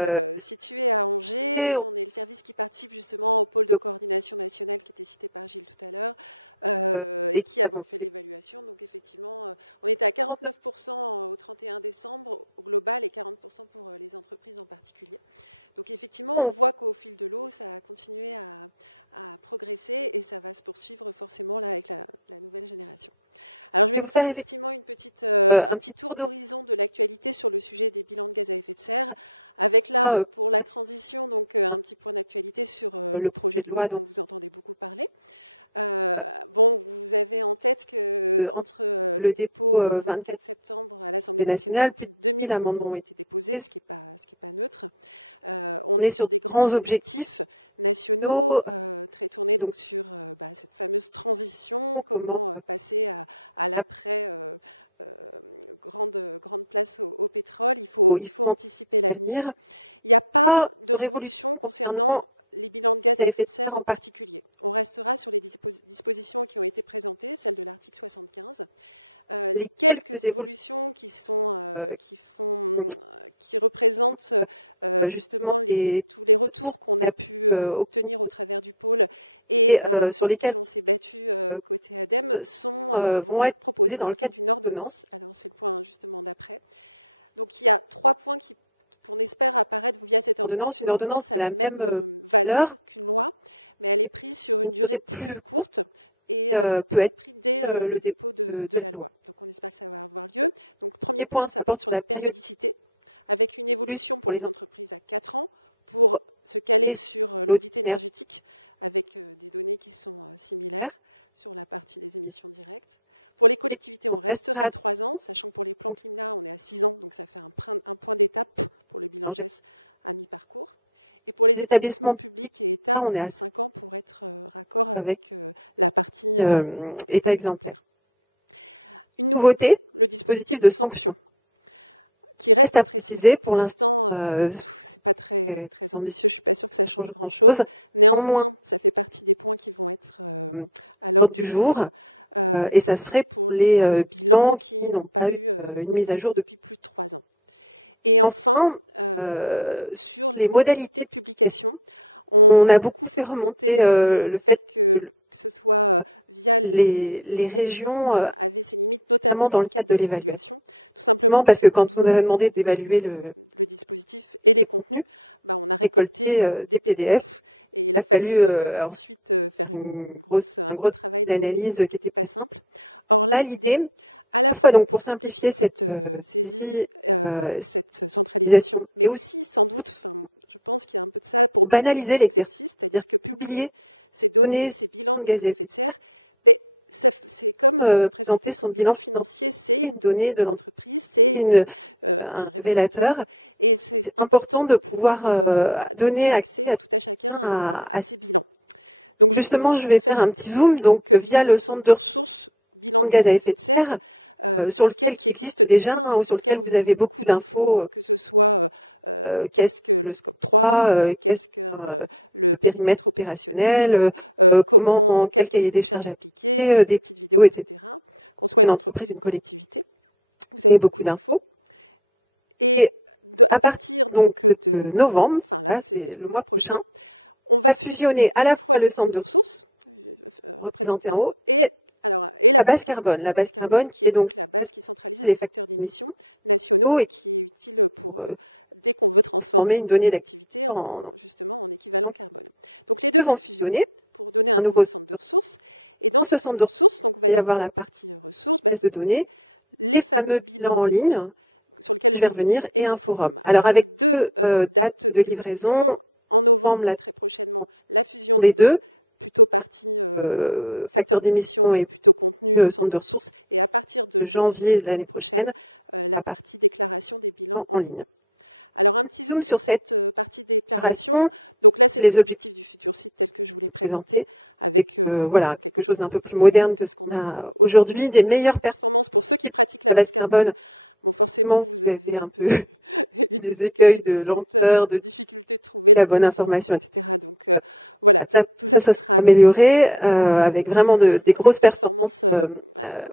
euh, c'est et qui s'avance. Je vais vous faire un petit tour de le projet de loi donc, le dépôt 24 national, puis l'amendement est on est sur de grands objectifs. Donc, on commence il faut anticiper l'avenir. Pas de révolution concernant les effets de serre en particulier. Les quelques évolutions justement des tours qui appliquent au compte et sur lesquels vont être utilisés dans le cadre de l'ordonnance. L'ordonnance de la même couleur, une durée plus courte, peut être le début de la loi. Les points importants de la période plus pour les enfants. Et l'ordinaire. Donc, la strate, l'établissement public, ça, on est assez avec état exemplaire. Nouveauté, dispositif de sanction. Reste à préciser pour l'instant, sans moins du jour, et ça serait pour les gens qui n'ont pas eu une mise à jour depuis. Enfin, les modalités de question, on a beaucoup fait remonter le fait que les régions, notamment dans le cadre de l'évaluation, parce que quand on a demandé d'évaluer les contenus, récolter des PDF, il a fallu un gros analyse qui était présente. Là, l'idée, donc pour simplifier cette utilisation et aussi banaliser l'exercice, c'est-à-dire publier des données sur gaz à effet de serre, présenter son bilan financier, une donnée de l'entreprise, un révélateur. C'est important de pouvoir donner accès à justement, je vais faire un petit zoom, donc via le centre de ressources en gaz à effet de serre, sur lequel il existe déjà, ou sur lequel vous avez beaucoup d'infos, qu'est-ce que le sera, qu'est-ce que le périmètre opérationnel, quel cahier des charges appliqué, des coûts, etc. C'est une entreprise, une collectivité. Et beaucoup d'infos. Et à partir donc, de novembre, là, c'est le mois prochain, a fusionné à la fois le centre de ressources représenté en haut et la base carbone. La base carbone, c'est donc les facteurs d'émission et pour transformer une donnée d'activité en se vont fusionner un nouveau centre de ressources. Dans ce centre de ressources, il va y avoir la partie de données, les fameux bilans en ligne, je vais revenir, et un forum. Alors avec deux dates de livraison, forme la pour les deux, facteur d'émission et centre de ressources, de janvier de l'année prochaine, à partir en ligne. Je zoome sur cette opération, c'est les objectifs présentés, et voilà, quelque chose d'un peu plus moderne que ce qu'on a aujourd'hui, des meilleures perspectives de la carbone. Effectivement, vous avez un peu des écueils de lenteur, de la bonne information, etc. Ça s'est amélioré avec vraiment des grosses performances.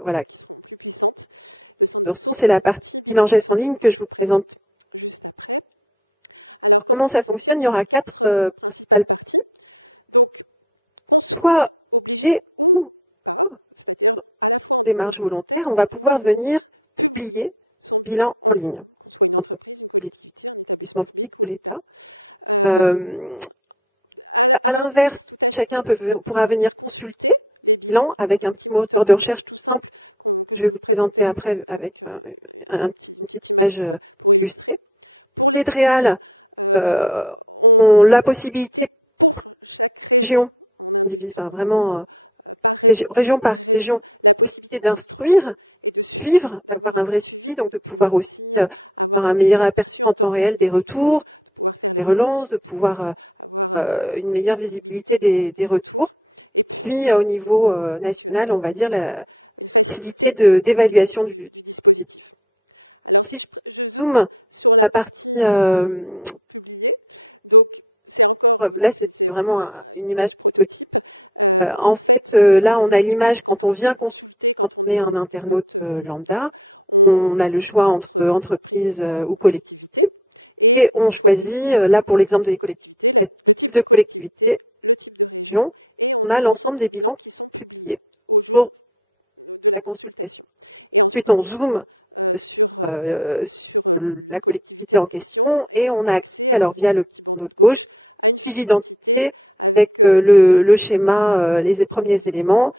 Voilà. Donc, c'est la partie bilan geste en ligne que je vous présente. comment ça fonctionne? Il y aura 4 principales parties. Soit c'est démarche volontaire, on va pouvoir venir publier ce bilan en ligne. Établissement public de l'État. À l'inverse, chacun pourra venir consulter le bilan avec un petit moteur de recherche tout simple. Je vais vous présenter après avec un petit image illustré. Les réals ont la possibilité, région, vraiment région par région, d'instruire, suivre, avoir un vrai suivi, donc de pouvoir aussi avoir un meilleur aperçu en temps réel des retours, des relances, de pouvoir une meilleure visibilité des retours. Puis au niveau national, on va dire la possibilité d'évaluation du dispositif. Si je zoome la partie là, c'est vraiment une image petite. En fait, là, on a l'image quand on vient consulter, quand on est un internaute lambda, on a le choix entre entreprise ou collectivité. Et on choisit, là, pour l'exemple des collectivités, de collectivité, on a l'ensemble des bilans publiés pour la consultation. Ensuite, on zoome sur la collectivité en question et on a accès, alors via le bouton de gauche, les identités avec le schéma, les premiers éléments,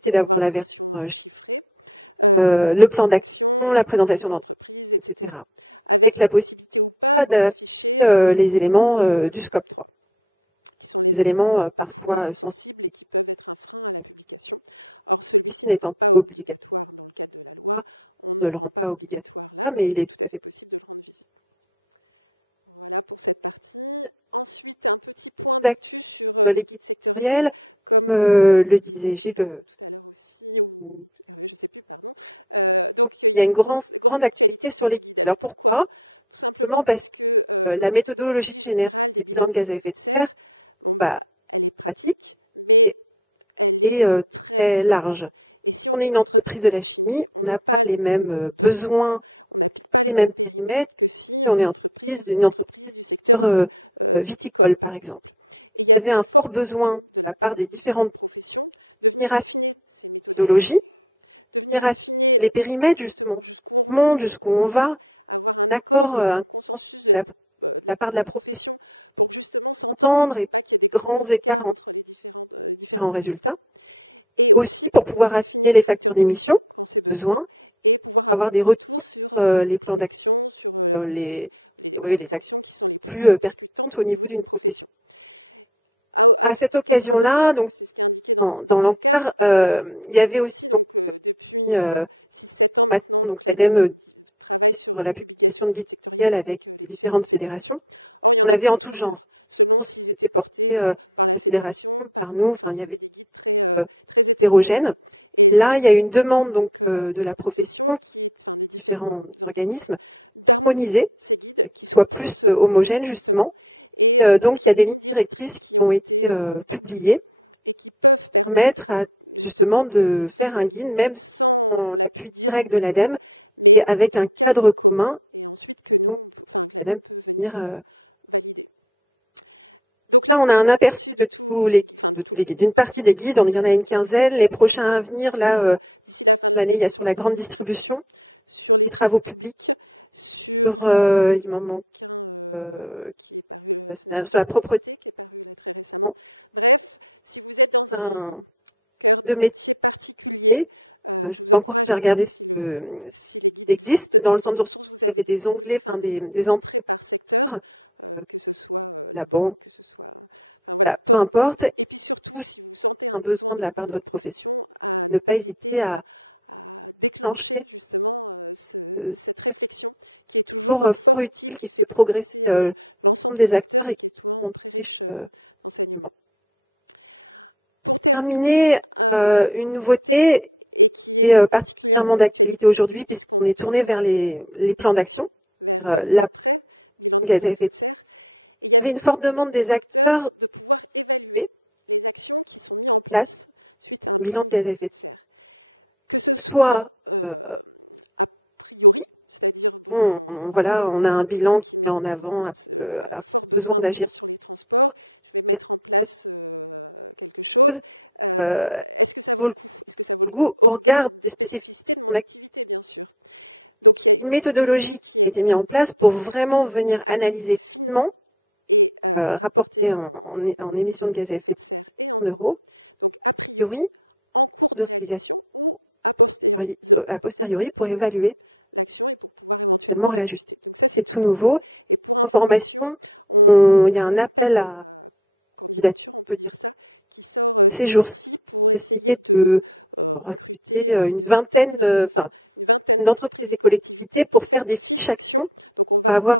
c'est d'avoir la version, le plan d'action, la présentation d'entreprise, etc. Avec la possibilité d'afficher les éléments du scope 3. Des éléments parfois sensibles, ce n'étant pas obligatoire. On ne le rend pas obligatoire, mais il est tout à fait possible. L'équipe sectorielle, le disait, il y a une grande activité sur l'équipe. Alors pourquoi? Simplement parce que la méthodologie générique des bilans de gaz à effet de serre, pratique et très large. Si on est une entreprise de la chimie, on n'a pas les mêmes besoins, les mêmes périmètres. Si on est une entreprise viticole, par exemple. Vous avez un fort besoin de la part des différentes méthodologies, les périmètres, justement, monde jusqu'où on va, d'accord, la part de la profession, entendre et grands écarts entre différents résultats. Aussi, pour pouvoir assigner les facteurs d'émission, besoin avoir des retours sur les plans d'action, les actions plus pertinentes au niveau d'une profession. À cette occasion-là, donc dans l'Empire, il y avait aussi donc l'ADEME sur la publication de l'ITL avec les différentes fédérations. On avait en tout genre. C'était porté de fédération par nous. Enfin, il y avait hétérogène. Là, il y a une demande donc de la profession, différents organismes, harmonisés, qui soient plus homogènes justement. Donc, il y a des lignes directrices qui ont été publiées pour permettre justement de faire un guide, même si on appuie direct de l'ADEME, et avec un cadre commun. Donc, l'ADEME peut venir. Là, on a un aperçu de tous les guides, d'une partie des guides, il y en a une quinzaine. Les prochains à venir, là, l'année, il y a sur la grande distribution, les travaux publics, sur, il m'en manque, sur la propreté, de métier. Je ne sais pas encore si regarder ce qui existe. Dans le centre de ressources, il y avait des onglets, enfin des entreprises, la banque, peu importe, un besoin de la part de votre profession. Ne pas hésiter à changer. C'est toujours utile et de progresser sur des acteurs et qui sont terminer une nouveauté qui est particulièrement d'actualité aujourd'hui puisqu'on est tourné vers les plans d'action. La il y avait une forte demande des acteurs place, bilan de gaz à effet de serre. Soit voilà, on a un bilan qui met en avant un besoin d'agir. Sur le coup, on regarde les spécificités. Une méthodologie qui a été mise en place pour vraiment venir analyser finement, rapporter en émissions de gaz à effet de serre en euros, théorie, a posteriori pour évaluer seulement la justice. C'est tout nouveau. En formation, il y a un appel à ces jours-ci, c'était de recruter une vingtaine d'entreprises et collectivités pour faire des fiches actions, pour avoir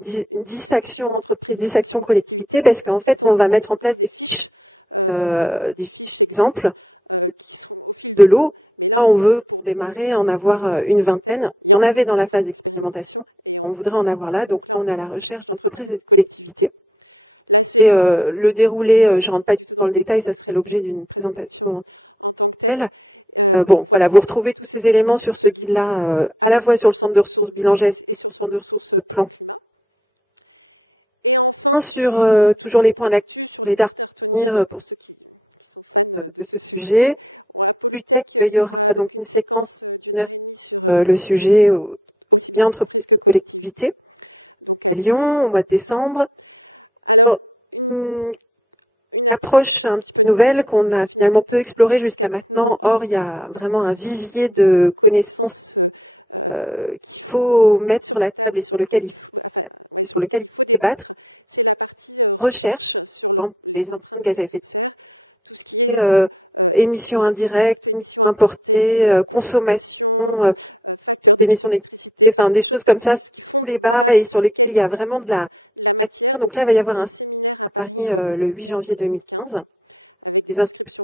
10 actions entreprises, 10 actions collectivités, parce qu'en fait, on va mettre en place des fiches exemples de l'eau. Là, on veut démarrer, en avoir une vingtaine. On avait dans la phase d'expérimentation. On voudrait en avoir là. Donc, on est à la recherche d'entreprises et d'activités. Et le déroulé, je ne rentre pas dans le détail, ça serait l'objet d'une présentation. Bon, voilà, vous retrouvez tous ces éléments sur ce qu'il a, à la fois sur le centre de ressources bilan geste et sur le centre de ressources plan. Sur toujours les points d'actifs, les dards pour de ce sujet. Du texte, il y aura donc une séquence le sujet et entreprise et collectivité. Lyon, au mois de décembre. Approche un petit nouvelle qu'on a finalement peu explorée jusqu'à maintenant. Or, il y a vraiment un visier de connaissances qu'il faut mettre sur la table et sur lequel il faut se battre. Recherche, par exemple, les émissions de gaz à effet de serre, émissions indirectes, émissions importées, consommation, émissions d'électricité, enfin des choses comme ça, sous les bas et sur lesquels il y a vraiment de la. Donc là, il va y avoir un site à Paris le 8 janvier 2015. Les inscriptions,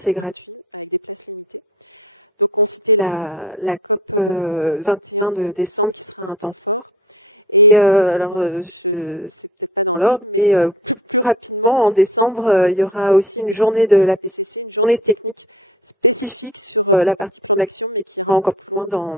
c'est gratuit. La coupe 21 de décembre, c'est intensive. Et rapidement, en décembre, il y aura aussi une journée de la journée technique spécifique sur la partie de l'activité qui sera encore plus loin